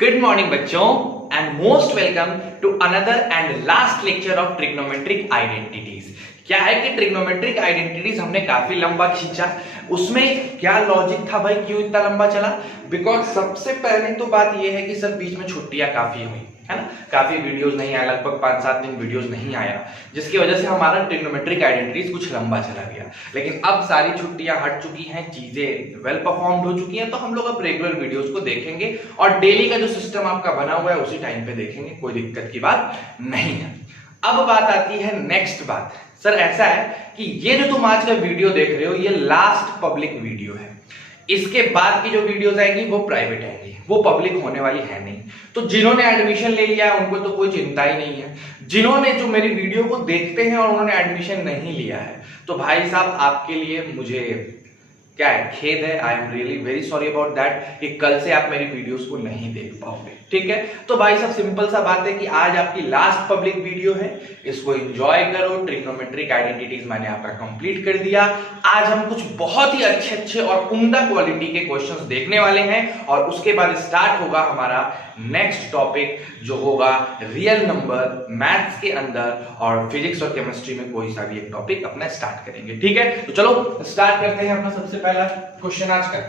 Good morning बच्चों and most welcome to another and last lecture of trigonometric identities. क्या है कि trigonometric identities हमने काफी लंबा खींचा। उसमें क्या लॉजिक था भाई, क्यों इतना लंबा चला? बिकॉज सबसे पहले तो बात यह है कि सर बीच में छुट्टियां काफी हुई है ना, काफी वीडियोस नहीं आया, लगभग 5-7 दिन वीडियोस नहीं आया, जिसकी वजह से हमारा ट्रिग्नोमेट्रिक आइडेंटिटीज कुछ लंबा चला गया। लेकिन अब सारी छुट्टियां हट चुकी हैं, चीजें वेल परफॉर्म्ड हो चुकी हैं, तो हम लोग अब रेगुलर वीडियोस को देखेंगे और डेली का जो सिस्टम आपका बना हुआ है उसी टाइम पे देखेंगे, कोई दिक्कत की बात नहीं है। अब बात आती है नेक्स्ट बात। सर ऐसा है कि ये जो तुम आज का वीडियो देख रहे हो ये लास्ट पब्लिक वीडियो है। इसके बाद की जो वीडियोस आएंगी वो प्राइवेट आएंगी, वो पब्लिक होने वाली है नहीं। तो जिन्होंने एडमिशन ले लिया है उनको तो कोई चिंता ही नहीं है। जिन्होंने जो मेरी वीडियो को देखते हैं और उन्होंने एडमिशन नहीं लिया है, तो भाई साहब आपके लिए मुझे क्या है, खेद है। I am really very sorry about that कि कल से आप मेरी वीडियोस को नहीं देख पाओगे। ठीक है, तो भाई साहब सिंपल सा बात है कि आज आपकी लास्ट पब्लिक वीडियो है, इसको एंजॉय करो। ट्रिग्नोमेट्रिक आइडेंटिटीज मैंने आपका कंप्लीट कर दिया। आज हम कुछ बहुत ही अच्छे और उम्दा क्वालिटी के क्वेश्चंस देखने वाले हैं और उसके बाद स्टार्ट होगा हमारा नेक्स्ट टॉपिक जो होगा रियल नंबर मैथ्स के अंदर, और फिजिक्स और केमिस्ट्री में कोई सा भी एक टॉपिक अपना स्टार्ट करेंगे। ठीक है, तो चलो स्टार्ट करते हैं अपना सबसे पहला क्वेश्चन आज का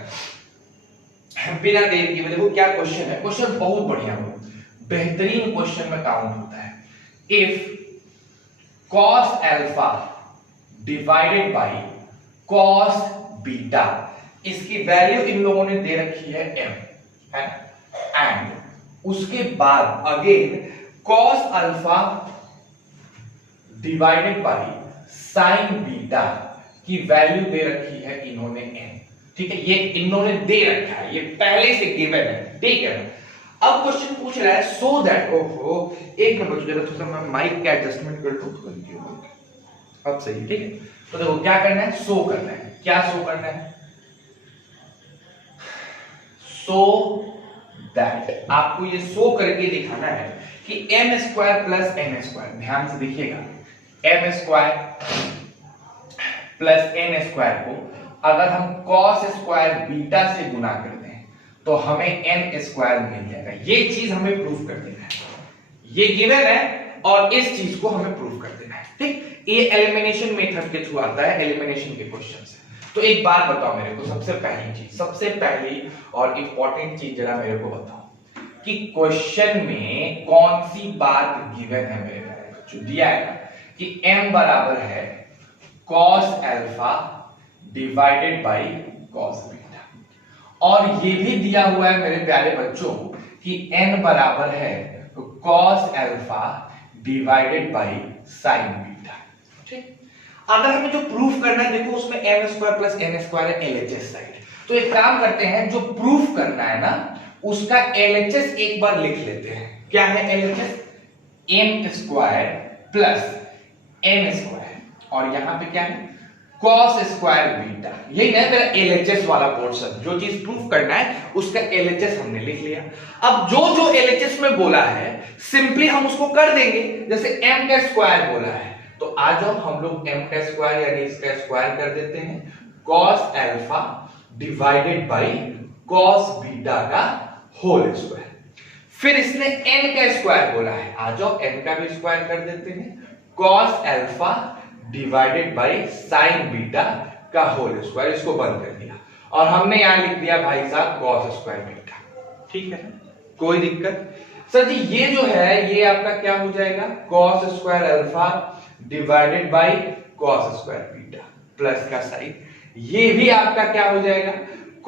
बिना देर किए। देखो क्या क्वेश्चन है, क्वेश्चन बहुत बढ़िया हो, बेहतरीन क्वेश्चन में काउंट होता है। If cos alpha divided by cos beta, इसकी वैल्यू इन लोगों ने दे रखी है m, है एंड उसके बाद again cos alpha divided by sin beta की वैल्यू दे रखी है इन्होंने n। ठीक है, ये इन्होंने दे रखा है, ये पहले से गिवन है। ठीक है, अब क्वेश्चन पूछ रहा है सो दैट, ओहो एक नंबर जरा थोड़ा मैं माइक का एडजस्टमेंट कर लूं, अब सही। ठीक है, तो देखो क्या करना है, शो करना है। क्या शो करना है? सो दैट आपको ये शो करके दिखाना है कि m square plus n square, ध्यान से देखिएगा, m square plus n square को अगर हम cos स्क्वायर बीटा से गुना कर दें तो हमें n स्क्वायर मिल जाएगा। ये चीज हमें प्रूफ कर देना है, ये गिवन है और इस चीज को हमें प्रूफ कर देना है। ठीक, ये एलिमिनेशन मेथड के थ्रू आता है, एलिमिनेशन के क्वेश्चन से। तो एक बात बताओ मेरे को, सबसे पहली चीज, सबसे पहली और इंपॉर्टेंट चीज जरा मेरे को बताओ कि क्वेश्चन में कौन सी बात गिवन है मेरे प्यारे बच्चों। दिया है ना कि m बराबर है cos alpha divided by cos beta, और ये भी दिया हुआ है मेरे प्यारे बच्चों कि n बराबर है cos alpha divided by sin beta. ठीक, अगर हमें जो प्रूफ करना है, देखो उसमें m square plus n square है LHS साइड, तो एक काम करते हैं, जो प्रूफ करना है ना उसका LHS एक बार लिख लेते हैं। क्या है LHS? m square plus n square, और यहां पे क्या है cos स्क्वायर बीटा। यही ना मेरा LHS वाला पोर्शन, जो चीज प्रूफ करना है उसका LHS हमने लिख लिया। अब जो जो LHS में बोला है सिंपली हम उसको कर देंगे। जैसे m का स्क्वायर बोला है तो आ जाओ हम लोग m का स्क्वायर यानी इसका स्क्वायर कर देते हैं, cos alpha divided by cos beta का होल स्क्वायर। फिर इसने n का स्क्वायर बोला है, आ जाओ n का भी स्क्वायर कर देते हैं, cos alpha divided by sin beta का होल स्क्वायर। इसको बंद कर दिया और हमने यहां लिख दिया भाई साहब cos स्क्वायर बीटा। ठीक है, कोई दिक्कत? सर जी ये जो है ये आपका क्या हो जाएगा, cos square alpha divided by cos square beta plus का साइन, ये भी आपका क्या हो जाएगा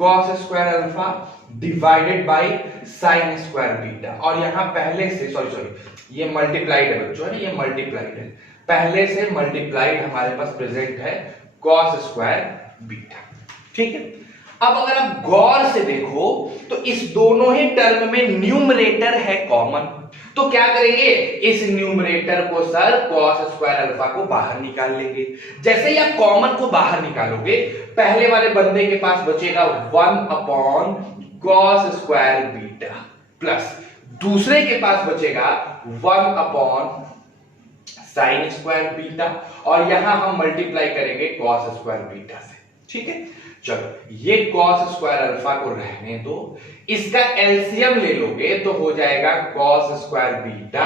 cos square alpha divided by sin square beta. और यहां पहले से सॉरी ये मल्टीप्लाइड है बच्चों, ये मल्टीप्लाइड है, पहले से मल्टीप्लाइड हमारे पास प्रेजेंट है cos स्क्वायर बीटा। ठीक है, अब अगर आप गौर से देखो तो इस दोनों ही टर्म में न्यूमरेटर है कॉमन, तो क्या करेंगे, इस न्यूमरेटर को सर cos स्क्वायर अल्फा को बाहर निकाल लेंगे। जैसे ही आप कॉमन को बाहर निकालोगे, पहले वाले बंदे के पास बचेगा 1 upon cos square beta, plus दूसरे के पास बचेगा 1 अपॉन sin स्क्वायर बीटा, और यहां हम मल्टीप्लाई करेंगे cos स्क्वायर बीटा से। ठीक है, चलो ये cos स्क्वायर अल्फा को रहने दो, इसका एलसीएम ले लोगे तो हो जाएगा cos square beta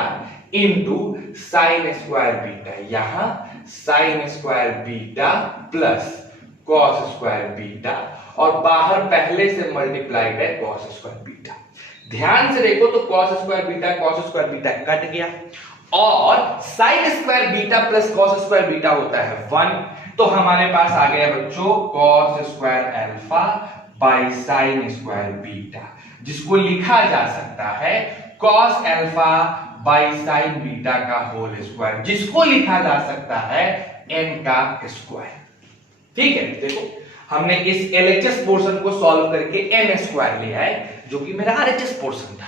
into sine square beta, यहां sine square beta plus cos square beta, और बाहर पहले से मल्टीप्लाइड है cos स्क्वायर बीटा। ध्यान से देखो तो cos स्क्वायर बीटा कट गया, और sign square beta plus cos square beta होता है 1, तो हमारे पास आ गया बच्चों cos square alpha by sine square beta, जिसको लिखा जा सकता है cos alpha by sine beta का होल स्क्वायर, जिसको लिखा जा सकता है n का स्क्वायर। ठीक है, देखो हमने इस LHS पोर्शन को सॉल्व करके n स्क्वायर लिया है, जो कि मेरा RHS पोर्शन था,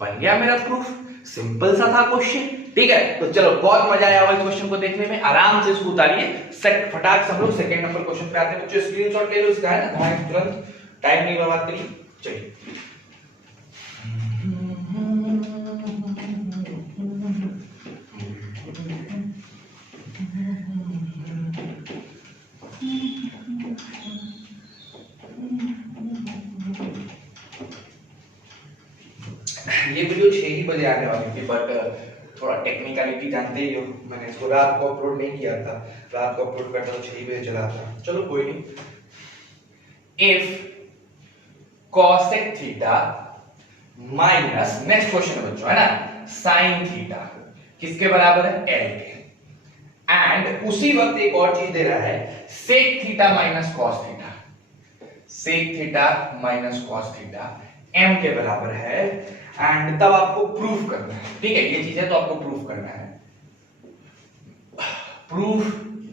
बन गया मेरा प्रूफ। सिंपल सा था क्वेश्चन। ठीक है, तो चलो बहुत मजा आया इस क्वेश्चन को देखने में, आराम से इसको उतारिए, सेट फटाक से हम लोग सेकंड नंबर क्वेश्चन पे आते हैं। बच्चों स्क्रीनशॉट ले लो इसका, है ना, ध्यान तुरंत, टाइम नहीं बर्बाद करिए। चलिए ये वीडियो 6 ही बजे आने वाली थी, बट थोड़ा टेक्निकलिटी जानते ही हो, मैंने इसको रात को अपलोड नहीं किया था, रात को अपलोड करता तो 6 बजे चला था। चलो कोई नहीं। If cosec theta minus, next question है बच्चों, है ना, sin थीटा किसके बराबर है, L के, एंड उसी वक्त एक और चीज दे रहा है sec theta minus cos theta, sec theta minus cos theta m के बराबर है, एंड तब आपको प्रूफ करना है। ठीक है, ये चीज है तो आपको प्रूफ करना है, प्रूफ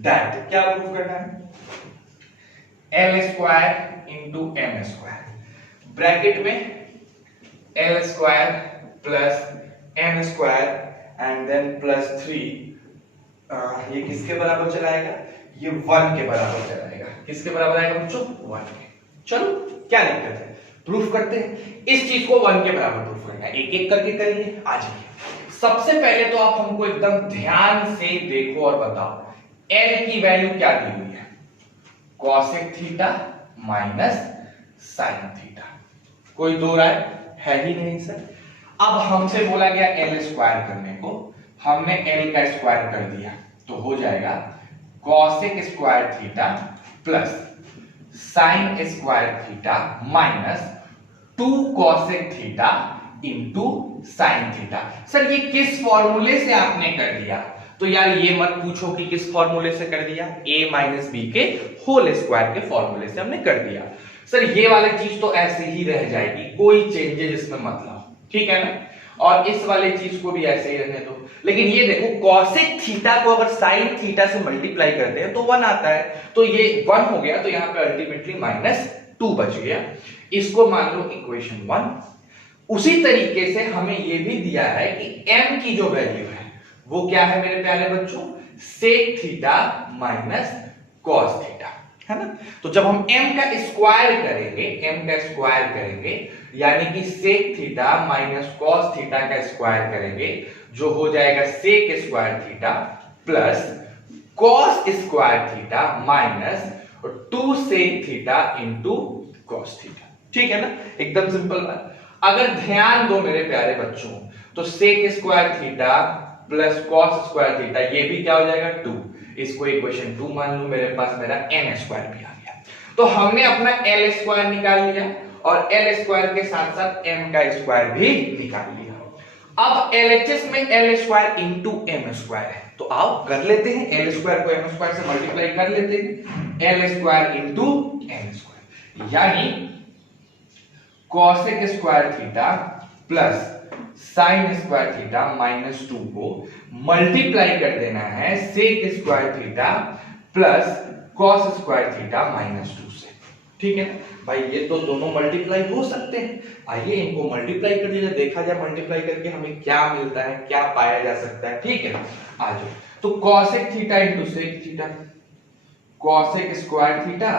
दैट, क्या प्रूफ करना है, L square into M square, bracket में L square plus M square and then plus 3, ये किसके बराबर चलाएगा, ये 1 के बराबर चलाएगा। किसके बराबर आएगा बच्चों, 1 के। चलो क्या दिक्कत है, प्रूफ करते हैं। इस चीज को 1 के बराबर प्रूफ करना है, एक एक करके करेंगे। आ जाइए, सबसे पहले तो आप हमको एकदम ध्यान से देखो और बताओ L की वैल्यू क्या दी हुई है, cosec theta minus sin theta, कोई दो राय है ही नहीं सर। अब हमसे बोला गया L स्क्वायर करने को, हमने L का स्क्वायर कर दिया, तो हो जाएगा cosec square theta plus sine square theta minus 2 cosec theta into sine theta. Sir ये किस फॉर्मूले से आपने कर दिया, तो यार ये मत पूछो कि किस फॉर्मूले से कर दिया, a माइनस बी के होल स्क्वायर के फॉर्मूले से हमने कर दिया। सर ये वाली चीज तो ऐसे ही रह जाएगी, कोई चेंजेस इसमें मत लाओ, ठीक है ना, और इस वाले चीज को भी ऐसे ही रहने दो। लेकिन ये देखो cosec थीटा को अगर sin थीटा से मल्टीप्लाई करते हैं तो 1 आता है, तो ये 1 हो गया, तो यहां पे अल्टीमेटली -2 बच गया। इसको मान लो इक्वेशन 1। उसी तरीके से हमें ये भी दिया है कि m की जो वैल्यू है वो क्या है मेरे प्यारे बच्चों, sec theta minus cos theta, है ना। तो जब हम m का स्क्वायर करेंगे, यानी कि sec theta minus cos theta का स्क्वायर करेंगे, जो हो जाएगा sec square theta plus cos square theta minus 2 sec theta into cos theta. ठीक है ना, एकदम सिंपल बात। अगर ध्यान दो मेरे प्यारे बच्चों, तो sec square theta plus cos square theta, ये भी क्या हो जाएगा 2, इसको इक्वेशन 2 मान लो, मेरे पास मेरा n स्क्वायर भी आ गया। तो हमने अपना l स्क्वायर निकाल लिया और l स्क्वायर के साथ साथ m का स्क्वायर भी निकाल लिया। अब LHS में l square into m square है, तो आओ कर लेते हैं, l स्क्वायर को m स्क्वायर से मल्टीप्लाई कर लेते हैं, l square into m square, यानी cosec square theta plus sine square theta minus 2 को मल्टीप्लाई कर देना है sec square theta plus cos square theta minus 2 से। ठीक है भाई, ये तो दोनों मल्टीप्लाई हो सकते हैं, आइए इनको मल्टीप्लाई कर दीजिए, देखा जाए मल्टीप्लाई करके हमें क्या मिलता है, क्या पाया जा सकता है। ठीक है, आ जाओ। तो cosec theta into sec theta, cosec square theta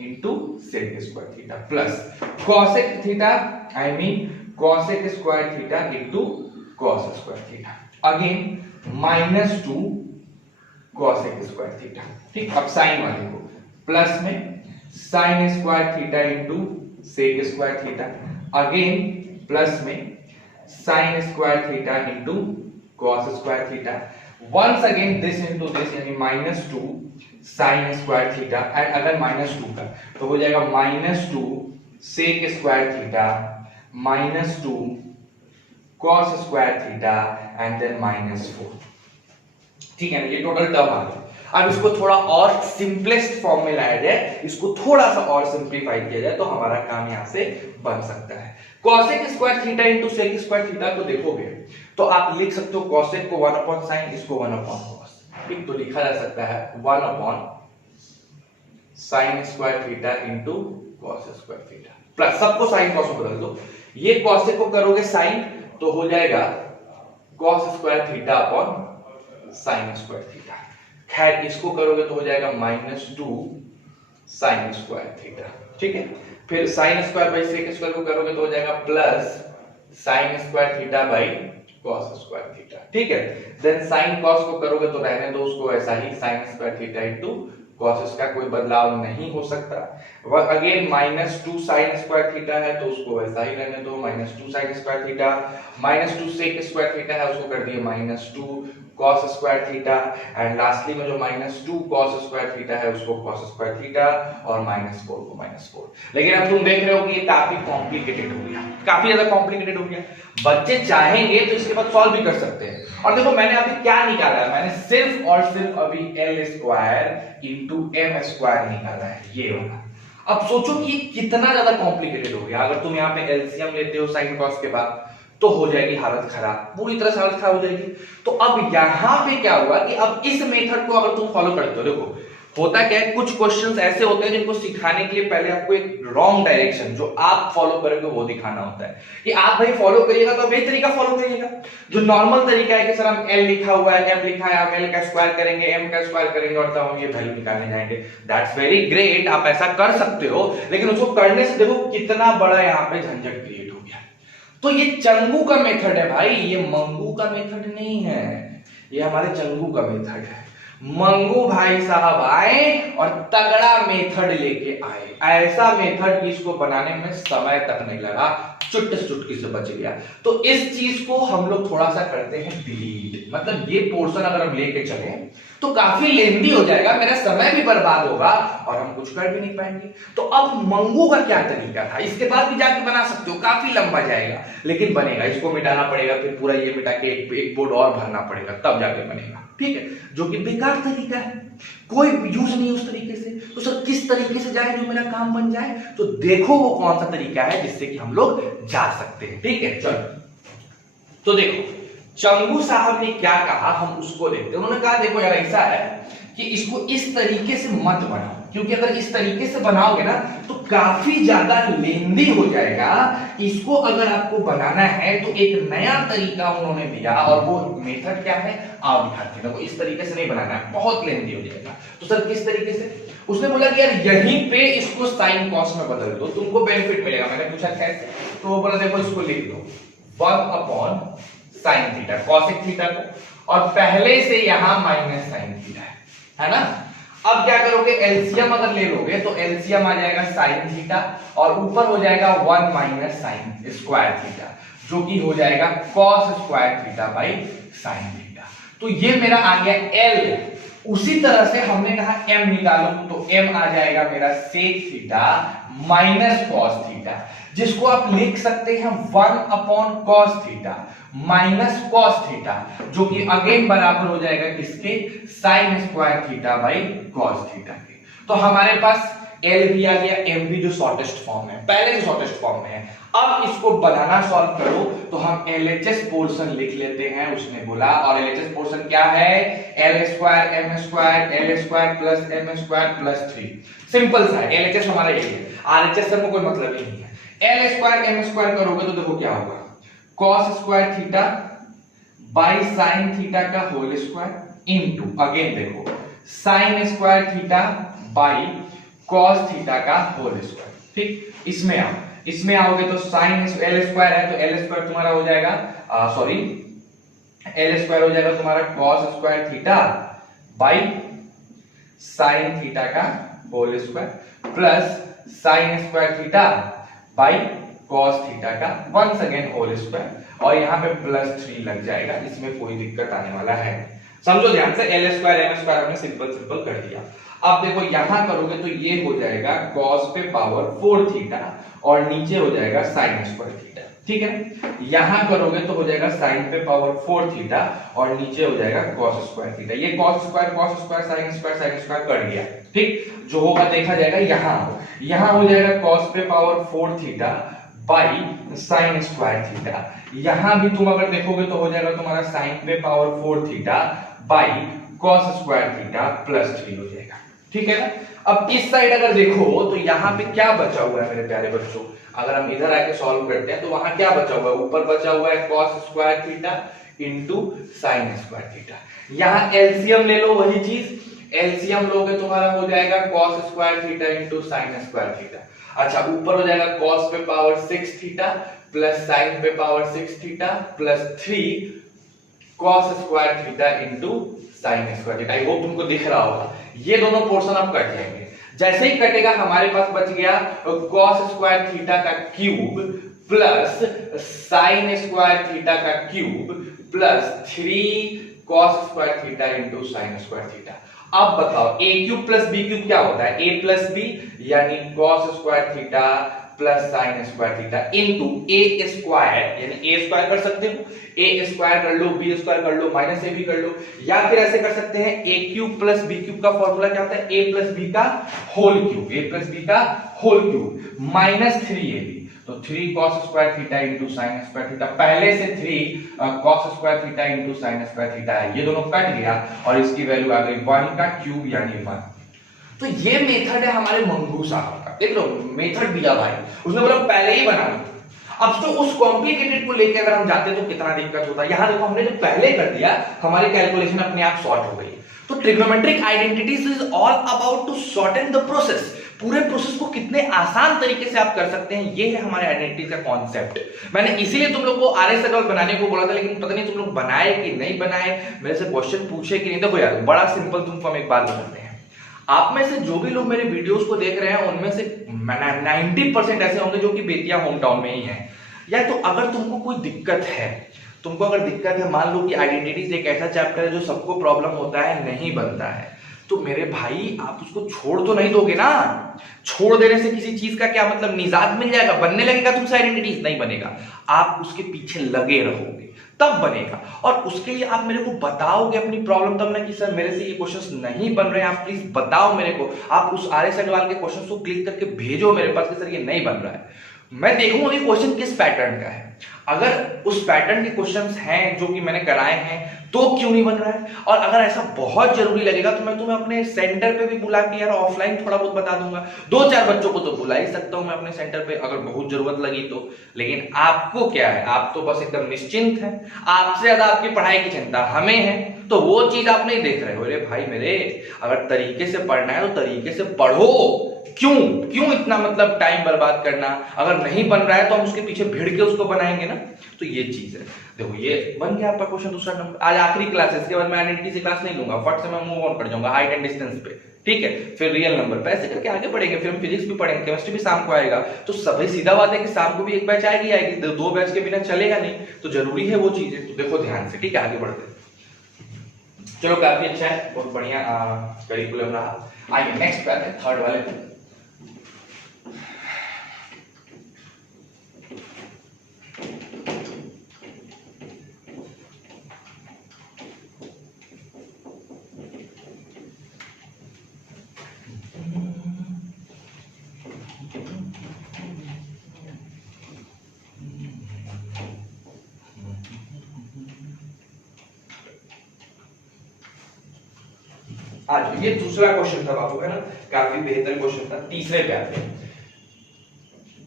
into sec square theta plus cosec theta I mean cosec square theta into cos square theta, again -2 cosec square theta. ठीक, अब साइन वाले को प्लस में sine square theta into sec square theta, again plus में sine square theta into cos square theta, once again this into this यानी -2 sine square theta, and अगर -2 का तो हो जाएगा -2 sec square theta -2 cos square theta and then -4। ठीक है ना, ये टोटल टर्म आ गया। अब इसको थोड़ा और सिंपलेस्ट फॉर्म में लाया जाए, इसको थोड़ा सा और सिंप्लीफाई किया जाए तो हमारा काम यहां से बन सकता है। Cosec square theta into sec square theta को देखोगे तो आप लिख सकते हो कॉसेक को 1 अपॉन साइन, इसको 1 अपॉन कॉस। ठीक, तो लिखा जा सकता है 1 upon sine square theta into cos square theta, plus सबको साइन कॉस में बदल दो। ये कॉसेक को करोगे साइन तो हो जाएगा cos square theta upon sine square theta. खैर इसको करोगे तो हो जाएगा -2 साइन स्क्वायर थीटा। ठीक है, फिर sine square by sec square को करोगे तो हो जाएगा plus sine square theta by cos square theta. ठीक है, देन साइन कॉस को करोगे तो रहने दो उसको ऐसा ही, sine square theta into cos, का कोई बदलाव नहीं हो सकता। अगेन -2 साइन स्क्वायर थीटा है तो उसको वैसा ही रहने दो, -2 sine square theta, -2 sec square theta है उसको कर दिए -2 cos square theta, and lastly में जो -2 cos स्क्वायर थीटा है उसको cos स्क्वायर थीटा और -4 को -4। लेकिन अब तुम देख रहे हो कि ये काफी कॉम्प्लिकेटेड हो गया, काफी ज्यादा कॉम्प्लिकेटेड हो गया। बच्चे चाहेंगे तो इसके बाद सॉल्व भी कर सकते हैं। और देखो मैंने अभी क्या निकाला है, मैंने सिर्फ और सिर्फ अभी l square into m square निकाला है, ये वाला। अब सोचो कि ये कितना ज्यादा कॉम्प्लिकेटेड हो गया। अगर तुम यहाँ पे एलसीएम लेते हो साइन कॉस के बाद तो हो जाएगी हालत खराब, पूरी तरह से हालत खराब हो जाएगी। तो अब यहां पे क्या हुआ कि अब इस मेथड को अगर तुम फॉलो करते हो, देखो होता क्या है, कुछ क्वेश्चंस ऐसे होते हैं जिनको सिखाने के लिए पहले आपको एक रॉन्ग डायरेक्शन जो आप फॉलो करोगे वो दिखाना होता है कि आप भाई फॉलो करिएगा तो वही तरीका फॉलो करिएगा। जो नॉर्मल तरीका है कि सर हम l लिखा हुआ है, m लिखा है, हम l का स्क्वायर करेंगे, m का स्क्वायर करेंगे और तब हम ये वैल्यू निकालने जाएंगे। दैट्स वेरी ग्रेट, आप ऐसा कर सकते हो, लेकिन उसको करने से देखो कितना बड़ा यहाँ पे झंझट क्रिएट हो गया। तो ये चंगू का मेथड है भाई, ये मंगू का मेथड नहीं है, ये हमारे चंगू का मेथड है। मंगू भाई साहब आए और तगड़ा मेथड लेके आए, ऐसा मेथड कि इसको बनाने में समय तक नहीं लगा, चुटकी से बच गया। तो इस चीज को हम लोग थोड़ा सा करते हैं डिलीट, मतलब ये पोर्शन अगर हम लेके चले तो काफी लेंदी हो जाएगा, मेरा समय भी बर्बाद होगा और हम कुछ कर भी नहीं पाएंगे। तो अब मंगू का क्या तरीका था, इसके बाद भी जाके बना सकते हो, काफी लंबा जाएगा लेकिन बनेगा। इसको मिटाना पड़ेगा, फिर पूरा ये मिटा के एक बोर्ड और भरना पड़ेगा, तब जाके बनेगा। ठीक है, जो कि बेकार तरीका है, कोई यूज नहीं उस तरीके से। तो सर किस तरीके से जाए जो मेरा काम बन जाए, तो देखो वो कौन सा तरीका है जिससे कि हम लोग जा सकते हैं। ठीक है, चलो तो देखो चंगू साहब ने क्या कहा हम उसको देखते हैं। उन्होंने कहा देखो यार ऐसा है कि इसको इस तरीके से मत बनाओ, क्योंकि अगर इस तरीके से बनाओगे ना तो काफी ज्यादा लेंदी हो जाएगा। इसको अगर आपको बनाना है तो एक नया तरीका उन्होंने दिया, और वो मेथड क्या है आप दिखाते हैं। इस तरीके से नहीं बनाना है, बहुत लेंदी हो जाएगा। तो सर किस तरीके से, उसने बोला कि यार यहीं पे इसको साइन कॉस में बदल दो, तुमको बेनिफिट मिलेगा। मैंने पूछा कैसे, तो वो बोला देखो इसको लिख दो 1 upon sine theta, cosec theta को, और पहले से यहां माइनस साइन थीटा है ना। अब क्या करोगे, एलसीएम अगर ले लोगे तो एलसीएम आ जाएगा साइन थीटा और ऊपर हो जाएगा 1 माइनस साइन स्क्वायर थीटा, जो कि हो जाएगा cos square theta by sine theta. तो ये मेरा आ गया एल। उसी तरह से हमने कहा m निकालो, तो m आ जाएगा मेरा sec theta minus cos theta, जिसको आप लिख सकते हैं 1 upon cos theta minus cos theta, जो कि अगेन बराबर हो जाएगा किसके, sine square theta by cos theta के। तो हमारे पास L भी आ गया, M भी जो शॉर्टेस्ट फॉर्म है, पहले जो शॉर्टेस्ट फॉर्म में है। अब इसको बनाना सॉल्व करो तो हम LHS पोर्शन लिख लेते हैं, उसने बोला। और LHS पोर्शन क्या है, L square M square L square plus M square plus 3। Simple सा है, LHS हमारा ये है, RHS से कोई मतलब ही नहीं है। L स्क्वायर M स्क्वायर करोगे तो देखो क्या होगा, cos square theta by sine theta का होल स्क्वायर इनटू अगेन देखो sign square theta by cos theta का होल स्क्वायर। ठीक, इसमें आओगे तो साइन L स्क्वायर है तो L स्क्वायर तुम्हारा हो जाएगा L स्क्वायर हो जाएगा तुम्हारा cos square theta by sine theta का whole square plus sine square theta by cos theta का वंस अगेन होल स्क्वायर, और यहाँ पे +3 लग जाएगा, इसमें कोई दिक्कत आने वाला है। समझो ध्यान से, एल स्क्वायर एम स्क्वायर हमने सिंपल सिंपल कर दिया। अब देखो यहां करोगे तो ये हो जाएगा cos पे पावर 4 थीटा और नीचे हो जाएगा sin स्क्वायर थीटा, ठीक है। यहां करोगे तो हो जाएगा sin पे पावर 4 थीटा और नीचे हो जाएगा cos स्क्वायर थीटा। ये cos square sin square cut गया, ठीक। जो होगा देखा जाएगा, यहां हो जाएगा cos पे power 4 theta by sin square theta. यहां भी तुम अगर देखोगे तो हो जाएगा तुम्हारा sin पे power 4 theta by cos square theta +3 हो जाएगा, ठीक है ना। अब इस साइड अगर देखो तो यहाँ पे क्या बचा हुआ है मेरे प्यारे बच्चों, अगर हम इधर आके सॉल्व करते हैं तो वहां क्या बचा हुआ है, ऊपर बचा हुआ है cos square theta into sine square theta. यहाँ एलसीएम ले लो, वही चीज एलसीएम लोगे तुम्हारा हो जाएगा cos square theta into sine square theta. अच्छा, ऊपर हो जाएगा cos पे पावर 6 थीटा प्लस साइन पे power 6 theta plus 3 cos square theta into sine square theta. I hope तुमको दिख रहा होगा। ये दोनों पोर्शन अब कट जाएंगे। जैसे ही कटेगा हमारे पास बच गया cos स्क्वायर थीटा का cube plus sine square theta का cube plus 3 cos square theta into sine square theta. अब बताओ a cube plus b cube क्या होता है, a प्लस b यानी cos square theta plus sine square theta into A square, यानी A square कर सकते हो, ए स्क्वायर कर लो, बी स्क्वायर कर लो, माइनस ए भी कर लो, या फिर ऐसे कर सकते हैं ए क्यूब प्लस बी क्यूब का फॉर्मूला क्या होता है, ए प्लस बी का होल क्यूब, ए प्लस बी का होल क्यूब माइनस 3ab, तो 3 cos square theta into sine square theta. पहले से 3 cos square theta into sine square theta है, ये दोनों कट गया और इसकी वैल्यू आ गई 1 का क्यूब यानी 1। तो ये मेथड है हमारे मंगू साहब का, देख लो मेथड दिया भाई, उसने बोला पहले ही बना लो। अब तो उस कॉम्प्लिकेटेड को लेकर अगर हम जाते तो कितना दिक्कत होता। यहां देखो हमने जो पहले कर दिया, हमारी कैलकुलेशन अपने आप सॉर्ट हो गई। तो trigonometric identities is all about to shorten the process. पूरे प्रोसेस को कितने आसान तरीके से आप कर सकते हैं, ये है हमारे आइडेंटिटी का कॉन्सेप्ट। मैंने इसीलिए तुम लोग को आरएस सर्कल बनाने को बोला था, लेकिन पता नहीं तुम लोग बनाए कि नहीं बनाए, मेरे से क्वेश्चन पूछे कि नहीं। देखो यार बड़ा सिंपल, तुमको हम एक बात बताते हैं, आप में से जो भी लोग मेरे वीडियोस को देख रहे हैं उनमें से 90% ऐसे होंगे जो कि बेतिया होम टाउन में ही हैं। या तो अगर तुमको कोई दिक्कत है, तुमको अगर दिक्कत है, मान लो कि आइडेंटिटीज एक ऐसा चैप्टर है जो सबको प्रॉब्लम होता है, नहीं बनता है, तो मेरे भाई आप उसको छोड़ तो नहीं दोगे ना। छोड़ देने से किसी चीज का क्या मतलब, निजात मिल जाएगा, बनने लगेगा तुमसे आइडेंटिटीज, नहीं बनेगा। आप उसके पीछे लगे रहोगे तब बनेगा, और उसके लिए आप मेरे को बताओगे अपनी प्रॉब्लम तब ना कि सर मेरे से ये क्वेश्चंस नहीं बन रहे हैं, आप प्लीज बताओ मेरे को। आप उस आरएस अग्रवाल के क्वेश्चंस को क्लिक करके भेजो मेरे पास कि सर ये नहीं बन रहा है, मैं देखूंगा कि क्वेश्चन किस पैटर्न का है। अगर उस पैटर्न के क्वेश्चंस हैं जो कि मैंने कराए हैं तो क्यों नहीं बन रहा है, और अगर ऐसा बहुत जरूरी लगेगा तो मैं तुम्हें अपने सेंटर पे भी बुला के यार ऑफलाइन थोड़ा बहुत बता दूंगा। 2-4 बच्चों को तो बुला ही सकता हूं मैं अपने सेंटर पे अगर बहुत जरूरत लगी तो। लेकिन आपको क्या है, आप तो बस एकदम निश्चिंत हैं, आपसे ज्यादा आपकी पढ़ाई की चिंता हमें है, तो वो चीज आप नहीं देख रहे हो। अरे भाई मेरे, अगर तरीके से पढ़ना है तो तरीके से पढ़ो, क्यों इतना मतलब टाइम बर्बाद करना। अगर नहीं बन रहा है तो हम उसके पीछे भिड़ के उसको बनाएंगे ना, तो ये चीज है। देखो ये बन गया आपका क्वेश्चन दूसरा नंबर। आज आखिरी क्लास है, इसके बाद मैं आइडेंटिटी से क्लास नहीं लूंगा, फट से मैं मूव ऑन कर जाऊंगा हाइट एंड डिस्टेंस पे, ठीक है। फिर रियल नंबर पे ऐसे करके आगे बढ़ेंगे, फिर हम फिजिक्स भी पढ़ेंगे, केमिस्ट्री भी शाम को आएगा। तो सभी सीधा बात है कि शाम को भी एक बैच आएगी, 2 बैच के बिना चलेगा नहीं, तो जरूरी है वो चीजें। तो देखो ध्यान से, ठीक है, आगे बढ़ते हैं। चलो काफी अच्छा है, बहुत बढ़िया करिकुलम रहा। आइए नेक्स्ट पे आते हैं, थर्ड वाले पे। आज ये दूसरा क्वेश्चन था बाबू, है ना, काफी बेहतर क्वेश्चन था। तीसरे पे आते हैं,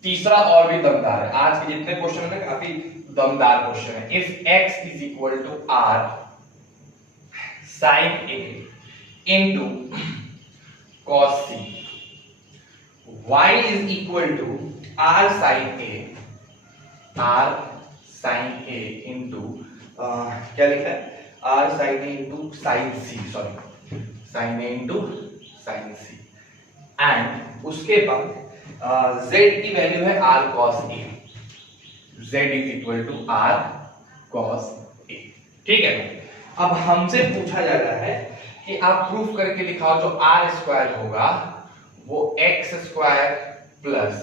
तीसरा और भी दमदार है। आज के जितने क्वेश्चन है ना काफी दमदार क्वेश्चन है। If x is equal to r sin a into cos c, y is equal to r sin a into क्या लिखा है, r sin a into sin c, sorry sin a into sin c। And उसके बाद z की value है r cos a, z is equal to r cos a। ठीक है, अब हमसे पूछा जा रहा है कि आप प्रूफ करके दिखाओ जो r स्क्वायर होगा वो x square plus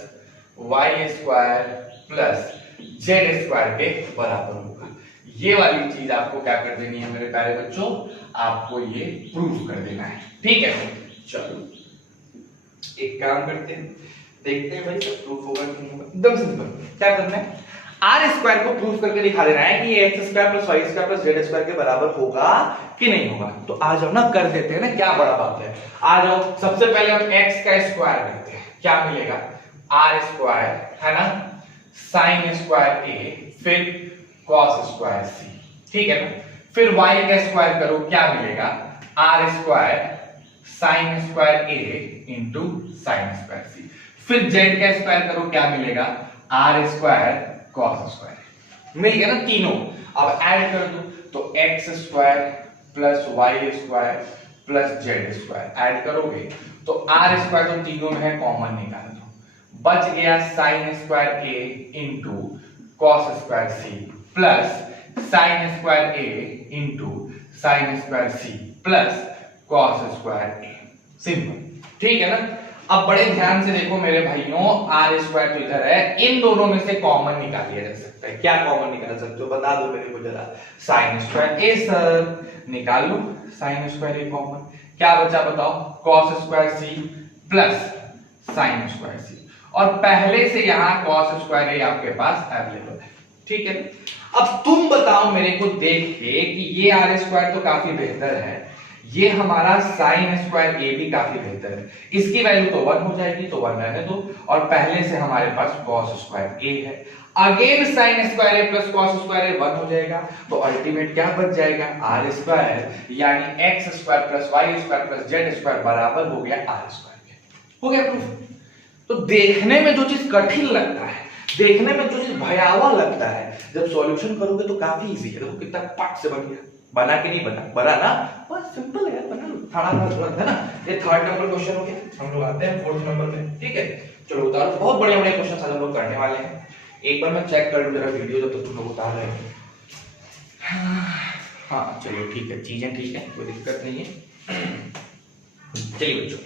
y square plus z square के बराबर होगा। ये वाली चीज आपको क्या कर देनी है मेरे प्यारे बच्चों, आपको ये प्रूफ कर देना है। ठीक है, चलो एक काम करते हैं, देखते हैं भाई सब प्रूफ होगा कि नहीं होगा। एकदम सिंपल, क्या करना है, आर स्क्वायर को प्रूफ करके दिखा देना है कि x square plus Y square plus Z square के बराबर होगा कि नहीं होगा। तो आ जाओ ना, कर देते हैं ना, क्या बड़ा बात है। आ जाओ, सबसे पहले हम एक्स का स्क्वायर करते हैं, क्या मिलेगा, आर स्क्वायर है ना, साइन स्क्वायर ए, फिर कॉस स्क्वायर सी। ठीक है ना, फिर वाई का स्क्वायर करो, क्या मिलेगा, R square sine square A into sine square C. फिर जेड का स्क्वायर करो, क्या मिलेगा, आर स्क्वायर कॉस स्क्वायर। मिल गया ना तीनों। अब ऐड कर दो तो X square plus Y square plus Z square add करोगे तो आर स्क्वायर तो तीनों में है, कॉमन निकाल दो, बच गया sine square A into cos square C plus sine square A into sine square C plus cos square A. Simple, ठीक है ना। अब बड़े ध्यान से देखो मेरे भाइयों, आर स्क्वायर तो इधर है, इन दोनों में से कॉमन निकाल लिया जा सकता है। क्या कॉमन निकाल सकते हो, बता दो मेरे को जरा। साइन स्क्वायर ए सर, निकाल लो साइन स्क्वायर ए कॉमन, क्या बचा बताओ, cos square C plus sine square C, और पहले से यहां कॉस स्क्वायर ए आपके पास अवेलेबल है। ठीक है, अब तुम बताओ मेरे को देख के कि ये आर स्क्वायर तो काफी बेहतर है, ये हमारा साइन स्क्वायर ए भी काफी बेहतर है, इसकी वैल्यू तो 1 हो जाएगी, तो 1 रहने दो, और पहले से हमारे पास कॉस स्क्वायर ए है, again sine square a plus cos square a 1 हो जाएगा, तो अल्टीमेट क्या बच जाएगा, आर स्क्वायर, यानी x square plus Y square plus Z square बराबर हो गया आर स्क्वायर के। हो गया प्रूफ। तो देखने में जो चीज कठिन लगता है, देखने में जो चीज भयावह लगता है, जब सॉल्यूशन करोगे तो काफी इजी है। देखो कितना पट से बन गया, बना के नहीं बना, बना ना, बस सिंपल है, बना लो, थोड़ा तुरंत है ना। ये थर्ड नंबर क्वेश्चन हो गया, हम लोग आते हैं फोर्थ नंबर पे। ठीक है, चलो उतारो, बहुत बढ़िया बढ़िया क्वेश्चन आज हम लोग करने वाले हैं। एक बार मैं चेक कर लूं जरा वीडियो जब तक तुम लोग उतार रहे हो। हाँ चलिए ठीक है, चीजें ठीक है, कोई दिक्कत नहीं है। चलिए बच्चों,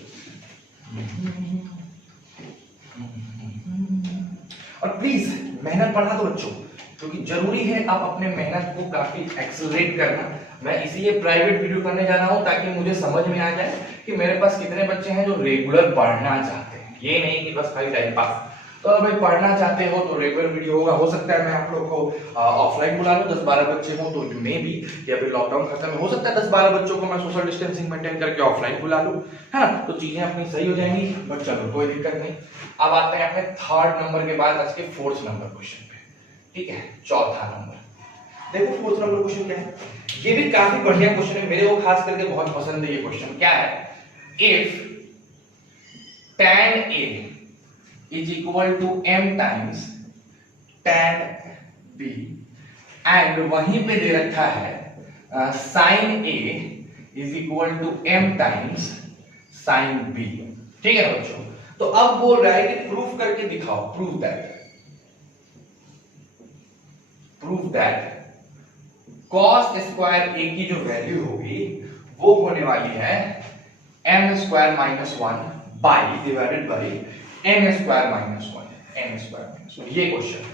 और प्लीज मेहनत बढ़ा दो बच्चों, क्योंकि जरूरी है आप अपने मेहनत को काफी एक्सेलरेट करना। मैं इसीलिए प्राइवेट वीडियो करने जा रहा हूं ताकि मुझे समझ में आ जाए कि मेरे पास कितने बच्चे हैं जो रेगुलर पढ़ना चाहते हैं, ये नहीं कि बस खाली टाइम पास। तो अगर भाई पढ़ना चाहते हो तो रेगुलर वीडियो होगा, हो सकता है मैं आप लोग को ऑफलाइन बुला लूं, 10-12 बच्चे हो तो मे भी, या फिर लॉकडाउन खत्म हो सकता है 10-12 बच्चों को मैं सोशल डिस्टेंसिंग मेंटेन करके ऑफलाइन बुला लूं, है ना, तो चीजें अपनी सही हो जाएंगी। बट चलो कोई दिक्कत नहीं। अब आते हैं अपने थर्ड नंबर के बाद आज के फोर्थ नंबर क्वेश्चन पे। ठीक है, चौथा नंबर देखो, फोर्थ नंबर क्वेश्चन क्या है, ये भी काफी बढ़िया क्वेश्चन है, मेरे को खास करके बहुत पसंद है ये क्वेश्चन। क्या है, if tan A is equal to m times tan B and वहीं पे दे रखा है sin A is equal to m times sin B। ठीक है बच्चों, तो अब बोल रहा है कि प्रूफ करके दिखाओ, proof that cos square a की जो वैल्यू होगी वो होने वाली है m square minus 1 by divided by n square minus 1। ये क्वेश्चन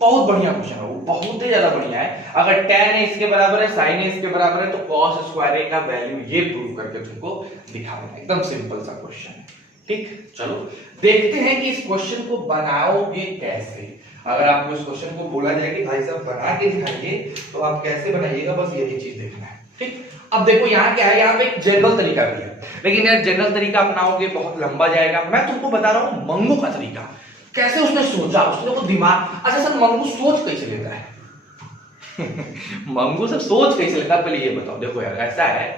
बहुत बढ़िया क्वेश्चन है, वो बहुत ही ज्यादा बढ़िया है। अगर tan a इसके बराबर है, sin a इसके बराबर है, तो cos स्क्वायर a का वैल्यू ये प्रूव करके तुमको दिखाना है। एकदम सिंपल सा क्वेश्चन है। ठीक, चलो देखते हैं कि इस क्वेश्चन को बनाओगे कैसे। अगर आपको इस क्वेश्चन को बोला जाए कि भाई साहब बना के दिखाइए, तो आप कैसे बनाइएगा, बस यही चीज देखना है। ठीक, अब देखो यहाँ क्या है, यहाँ पे एक जनरल तरीका भी है, लेकिन यार जनरल तरीका अपनाओगे बहुत लंबा जाएगा। मैं तुमको बता रहा हूँ मंगू का तरीका, कैसे उसने सोचा, उसने वो दिमाग। अच्छा सर, मंगू सोच कैसे लेता है? मंगू से सोच कैसे लेता है, पहले ये बताओ। देखो यार ऐसा है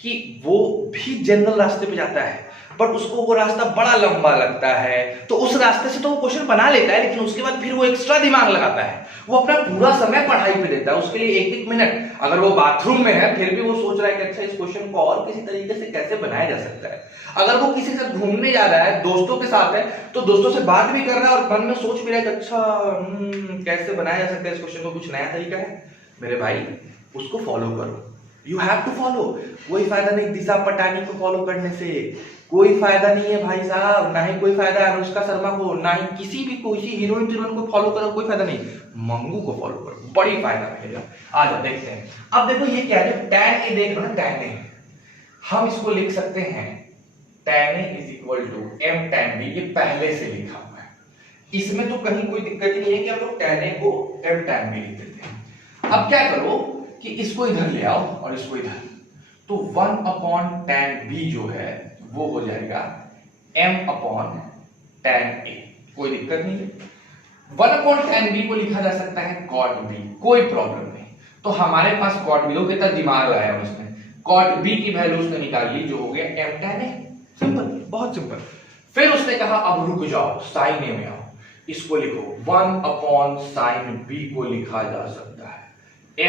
कि वो भी जनरल रास्ते पे जाता है, बट उसको वो रास्ता बड़ा लंबा लगता है, तो उस रास्ते से तो वो क्वेश्चन बना लेता है, लेकिन उसके बाद फिर वो एक्स्ट्रा दिमाग लगाता है, वो अपना पूरा समय पढ़ाई पे देता है। उसके लिए एक एक मिनट, अगर वो बाथरूम में है फिर भी वो सोच रहा है कि अच्छा इस क्वेश्चन को और किसी तरीके से कैसे बनाया जा सकता है। अगर वो किसी के साथ घूमने जा रहा है, दोस्तों के साथ है, तो दोस्तों से बात भी कर रहा है और मन में सोच भी रहा है कि अच्छा कैसे बनाया जा सकता है इस क्वेश्चन को, कुछ नया तरीका है। मेरे भाई उसको फॉलो करो, यू हैव टू फॉलो। कोई फायदा नहीं दिशा पटानी को फॉलो करने से, कोई फायदा नहीं है भाई साहब, ना ही कोई फायदा है अनुष्का शर्मा को, ना ही किसी भी कोई हीरोइन को फॉलो करो, कोई फायदा नहीं। मंगू को फॉलो करो, बड़ी फायदा मिलेगा। आ जाओ देखते हैं। अब देखो ये क्या है, tan a देख लो ना, tan a हम इसको लिख सकते हैं tan a is equal to m tan b, ये पहले से लिखा हुआ है, इसमें तो कहीं कोई दिक्कत नहीं है कि हम लोग tan a को m tan b लिख देते हैं। अब क्या करो कि इसको इधर ले आओ और इसको इधर, तो 1 अपॉन tan b जो है वो हो जाएगा m अपॉन tan a, कोई दिक्कत नहीं है। 1 अपॉन tan b को लिखा जा सकता है cot b, कोई प्रॉब्लम नहीं। तो हमारे पास cot b, कितना दिमाग लगाया उसने, cot b की वैल्यू उसने निकाली जो हो गया m tan a, सिंपल, बहुत सिंपल। फिर उसने कहा अब रुक जाओ, sin a में आओ, इसको लिखो 1 अपॉन sin b को लिखा जा सकता है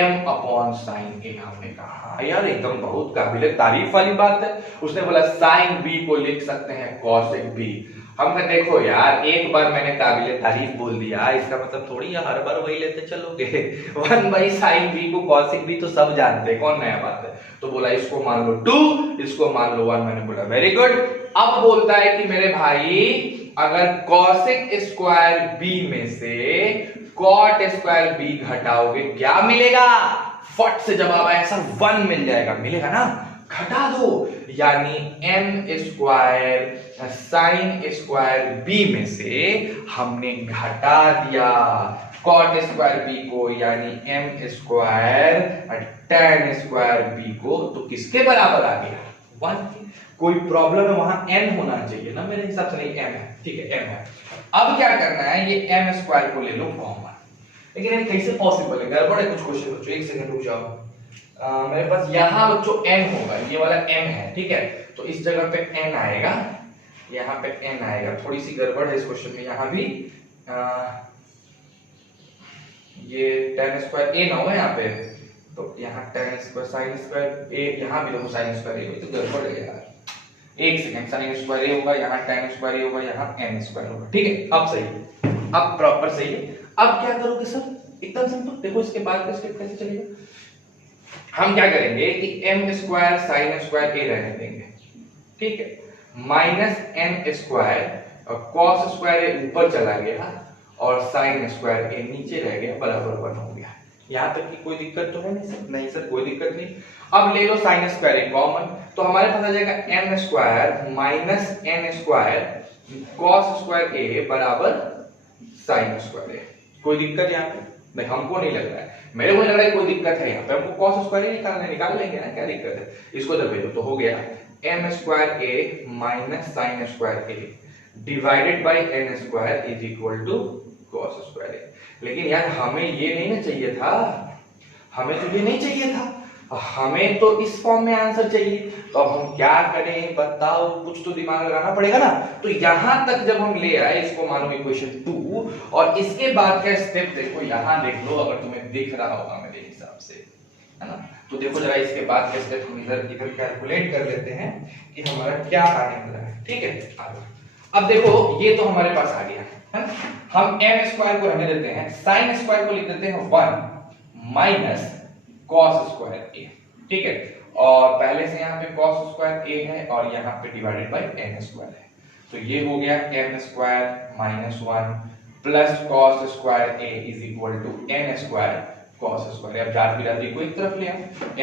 m अपॉन sin a। हमने कहा यार एकदम बहुत काबिल तारीफ वाली बात है। उसने बोला sin b को लिख सकते हैं cos b। हम कहा देखो यार, एक बार मैंने काबिल तारीफ बोल दिया, इसका मतलब थोड़ी हर बार वही लेते चलोगे। 1/sin b को cos b तो सब जानते हैं, कौन नया बात है। तो बोला इसको मान लो 2, इसको मान लो 1। मैंने बोला वेरी गुड। अब बोलता है कि मेरे भाई अगर cosec स्क्वायर b में से cot स्क्वायर b घटाओगे क्या मिलेगा, फट से जवाब आया सर 1 मिल जाएगा, मिलेगा ना, घटा दो, यानी m square sin square b में से हमने घटा दिया cot स्क्वायर b को, यानी m square tan square b को, तो किसके बराबर आ गया, 1 के। कोई प्रॉब्लम है, वहां n होना चाहिए ना, मेरे हिसाब से नहीं, m है, ठीक है m है। अब क्या करना है, ये m स्क्वायर को ले लो कॉमन, लेकिन ये कैसे पॉसिबल है, गड़बड़ है कुछ क्वेश्चन बच्चों, एक सेकंड रुक जाओ। मेरे पास यहां बच्चों n होगा, ये वाला m है, ठीक है, तो इस जगह पे n आएगा, यहाँ पे n आएगा, थोड़ी सी गड़बड़ है इस क्वेश्चन में, यहाँ भी ये tan स्क्वायर a ना होगा यहाँ पे, तो यहाँ tan square sin square a, यहाँ भी देखो sin स्क्वायर a, तो गड़बड़ है यार, एक सेकंड, sin स्क्वायर a होगा, यहाँ tan स्क्वायर a होगा, यहाँ n स्क्वायर होगा, ठीक है, अब सही है, अब प्रॉपर सही है। अब क्या करोगे सर, एकदम सिंपल, देखो इसके बाद का स्टेप कैसे चलेगा। हम क्या करेंगे कि m square sin square a रहने देंगे, ठीक है, माइनस n स्क्वायर और cos स्क्वायर a ऊपर चला गया और sin स्क्वायर a नीचे रह गया, बराबर 1 हो गया। यहाँ तक की कोई दिक्कत तो है नहीं सर, नहीं सर कोई दिक्कत नहीं। अब ले लो sin स्क्वायर a कॉमन, तो हमारे पास आ जाएगा m square minus n square cos square a बराबर sin स्क्वायर a। कोई दिक्कत यहाँ पे नहीं, हमको नहीं लग रहा है, मेरे को लग रहा है कोई दिक्कत है यहाँ पे, हमको cos स्क्वायर a निकालना है, निकाल लेंगे ना, क्या दिक्कत है। इसको जब भेजो तो हो गया m square a minus sin square a divided by n square is equal to cos square a। लेकिन यार हमें ये नहीं ना चाहिए था, हमें तो ये नहीं चाहिए था, हमें तो इस फॉर्म में आंसर चाहिए। तो अब हम क्या करें बताओ, कुछ तो दिमाग लगाना पड़ेगा ना। तो यहां तक जब हम ले आए, इसको मानो इक्वेशन 2, और इसके बाद का स्टेप देखो, यहां देख लो, अगर तुम्हें दिख रहा होगा मेरे हिसाब से, है ना, तो देखो जरा इसके बाद का स्टेप हम इधर इधर कैलकुलेट कर लेते हैं कि हमारा क्या आने वाला है, ठीक है। अब देखो ये तो हमारे पास आ गया है, हम m स्क्वायर को रहने देते हैं, sin स्क्वायर को लिख देते हैं 1 माइनस cos स्क्वायर a, ठीक है, और पहले से यहाँ पे cos स्क्वायर a है और यहाँ पे डिवाइडेड बाय n स्क्वायर है, तो ये हो गया m square minus 1 plus cos square a is equal to n square cos square. अब जात बिरादरी को एक तरफ ले आओ,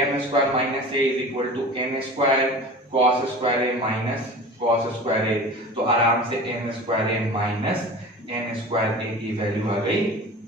m square minus a is equal to n square cos square a minus cos square a, तो आराम से m square a minus n square a की वैल्यू आ गई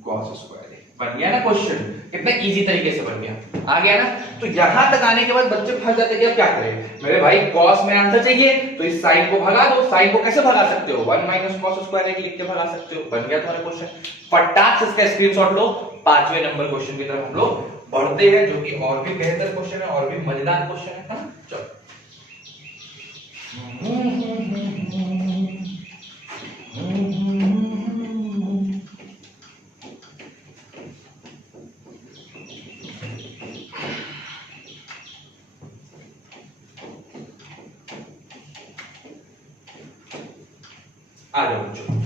cos स्क्वायर a। बन गया ना क्वेश्चन, कितना इजी तरीके से बन गया, आ गया ना। तो यहां तक आने के बाद बच्चे फंस जाते हैं कि अब क्या करें, मेरे भाई cos में आंसर चाहिए, तो इस साइन को भगा दो। साइन को कैसे भगा सकते हो, 1 माइनस cos स्क्वायर a लिख के भगा सकते हो। बन गया तुम्हारा क्वेश्चन, फटाक से इसका स्क्रीनशॉट लो। 5वें नंबर क्वेश्चन की तरफ हम लोग बढ़ते हैं, जो कि और भी बेहतर क्वेश्चन है और भी मजेदार क्वेश्चन है। चलो आ जाओ बच्चों,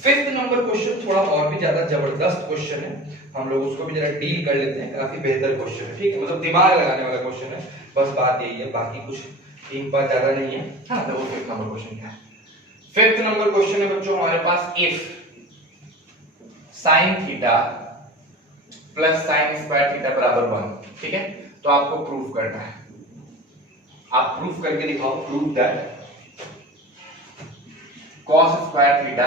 फिफ्थ नंबर क्वेश्चन थोड़ा और भी ज्यादा जबरदस्त क्वेश्चन है, हम लोग उसको भी जरा डील कर लेते हैं। काफी बेहतर क्वेश्चन है, ठीक है, मतलब दिमाग लगाने वाला क्वेश्चन है, बस बात यही है, बाकी कुछ तीन पांच ज्यादा नहीं है। हाँ, तो फिफ्थ नंबर क्वेश्चन क्या है? फिफ्थ नंबर क्वेश्चन है बच्चों हमारे पास, if sine theta plus sine square theta बराबर 1, ठीक है, तो आपको प्रूफ करना है। आप प्रूफ करके दिखाओ, proof that cos square theta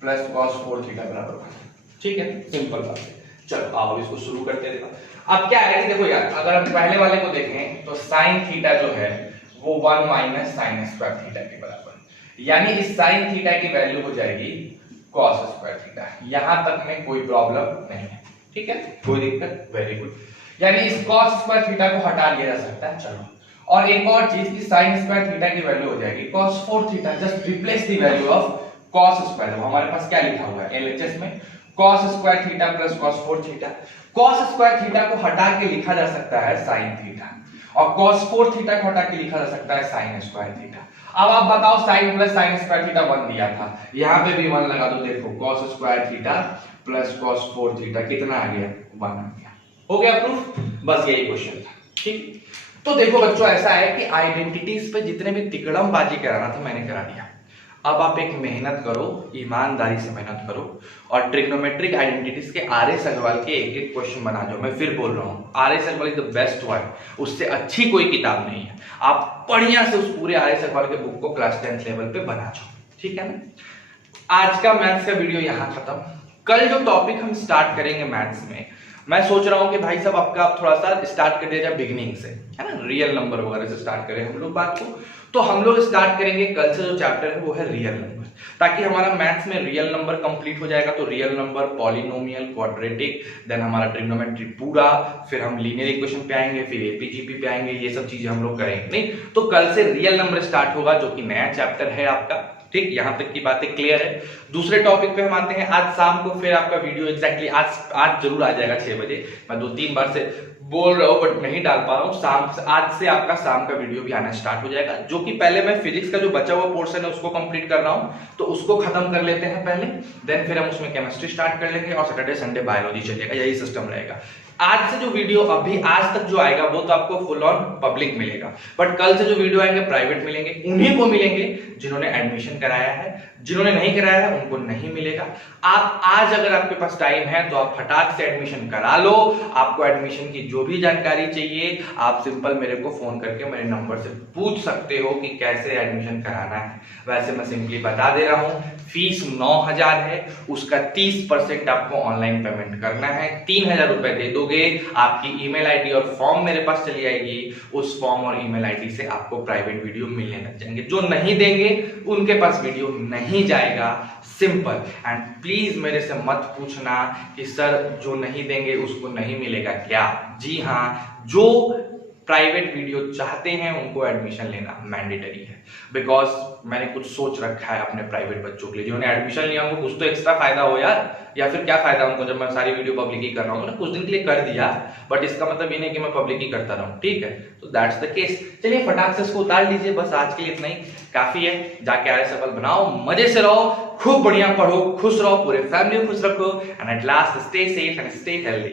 plus cos 4 theta बराबर 1, ठीक है, सिंपल बात है। चलो आओ इसको शुरू करते हैं। अब क्या है कि देखो यार, अगर हम पहले वाले को देखें तो साइन थीटा जो है वो 1 माइनस साइन स्क्वायर थीटा के बराबर, यानी इस साइन थीटा की वैल्यू हो जाएगी cos स्क्वायर थीटा। यहां तक में कोई प्रॉब्लम नहीं है, ठीक है, कोई दिक्कत, वेरी गुड। यानी इस cos स्क्वायर थीटा को हटा लिया जा सकता है। चलो, और एक और चीज की साइन स्क्वायर थीटा की वैल्यू हो जाएगी cos 4 theta, just replace the value of cos square. हमारे पास क्या लिखा हुआ है LHS में, cos square theta plus cos 4 theta. cos square theta को हटा के लिखा जा सकता है sin थीटा, और cos 4 थीटा को हटा के लिखा जा सकता है sin स्क्वायर थीटा। अब आप बताओ, sin plus sin square theta 1 दिया था, यहां पे भी 1 लगा दो, देखो cos square theta plus cos 4 theta कितना आ गया, 1 आ गया। हो गया प्रूफ, बस यही क्वेश्चन था, ठीक। तो देखो बच्चों, ऐसा है कि आइडेंटिटीज पे जितने भी तिकड़मबाजी कराना था मैंने करा दिया। अब आप एक मेहनत करो, ईमानदारी से मेहनत करो, और ट्रिग्नोमेट्रिक आइडेंटिटीज के आर.एस. अग्रवाल के एक एक क्वेश्चन बना जाओ। मैं फिर बोल रहा हूँ, R S. Agarwal is the best one, उससे अच्छी कोई किताब नहीं है। आप बढ़िया से उस पूरे आर.एस. अग्रवाल के बुक को क्लास 10th लेवल पे बना जाओ, ठीक है ना। आज का मैथ्स का वीडियो यहाँ खत्म। कल जो टॉपिक हम स्टार्ट करेंगे मैथ्स में, मैं सोच रहा हूं कि भाई साहब आपका थोड़ा सा स्टार्ट कर दिया जाए बिगिनिंग से, है ना, रियल नंबर वगैरह से स्टार्ट करें हम लोग बात को। तो हम लोग स्टार्ट करेंगे कल से जो चैप्टर है वो है रियल नंबर, ताकि हमारा मैथ्स में रियल नंबर कंप्लीट हो जाएगा। तो real number, polynomial, quadratic, then हमारा ट्रिग्नोमेट्री पूरा, फिर हम लीनियर इक्वेशन पे आएंगे, फिर एपीजीपी पे आएंगे, ये सब चीजें हम लोग करेंगे। नहीं तो कल से रियल नंबर स्टार्ट होगा, जो कि नया चैप्टर है आपका, ठीक, यहां तक की बातें क्लियर है। दूसरे टॉपिक पे हम आते हैं। आज शाम को फिर आपका वीडियो एग्जैक्टली आज जरूर आ जाएगा 6 बजे। मैं 2-3 बार से बोल रहा हूं बट नहीं डाल पा रहा हूं। आज से आपका शाम का वीडियो भी आना स्टार्ट हो जाएगा, जो कि पहले मैं फिजिक्स का जो बचा हुआ पोर्शन है उसको कंप्लीट कर रहा हूं, तो उसको खत्म कर लेते हैं पहले, देन फिर हम उसमें केमिस्ट्री स्टार्ट कर लेंगे, और सैटरडे संडे बायोलॉजी चलेगा, यही सिस्टम रहेगा। आज से जो वीडियो अभी आज तक जो आएगा वो तो आपको फुल ऑन पब्लिक मिलेगा, बट कल से जो वीडियो आएंगे प्राइवेट मिलेंगे। उन्हीं को मिलेंगे जिन्होंने एडमिशन कराया है, जिन्होंने नहीं कराया है उनको नहीं मिलेगा। आप आज अगर आपके पास टाइम है तो आप फटाक से एडमिशन करा लो। आपको एडमिशन की जो भी जानकारी चाहिए आप सिंपल मेरे को फोन करके मेरे नंबर से पूछ सकते हो कि कैसे एडमिशन कराना है। वैसे मैं सिंपली बता दे रहा हूं, फीस 9,000 है, उसका 30% आपको ऑनलाइन पेमेंट करना है। 3,000 रुपए दे दोगे, आपकी ईमेल आईडी और फॉर्म मेरे पास चली आएगी। उस फॉर्म और ईमेल आईडी से आपको प्राइवेट वीडियो मिलने लग जाएंगे। जो नहीं देंगे उनके पास वीडियो नहीं जाएगा, सिंपल। एंड प्लीज मेरे से मत पूछना कि सर जो नहीं देंगे उसको नहीं मिलेगा क्या। जी हाँ, जो प्राइवेट वीडियो चाहते हैं उनको एडमिशन लेना मैंडेटरी है, बिकॉज मैंने कुछ सोच रखा है अपने प्राइवेट बच्चों के लिए। जिन्होंने एडमिशन लिया उनको कुछ तो एक्स्ट्रा फायदा हो यार, या फिर क्या फायदा उनको जब मैं सारी वीडियो पब्लिक ही कर रहा हूँ। मैंने कुछ दिन के लिए कर दिया, बट इसका मतलब ये नहीं कि मैं पब्लिक ही करता रहूँ, ठीक है। तो दैट्स द केस। चलिए फटाक से इसको उतार लीजिए, बस आज के लिए इतना ही काफी है। जाके आर.एस. अग्रवाल बनाओ, मजे से रहो, खूब बढ़िया पढ़ो, खुश रहो, पूरे फैमिली को खुश रखो, and at last stay safe and stay healthy.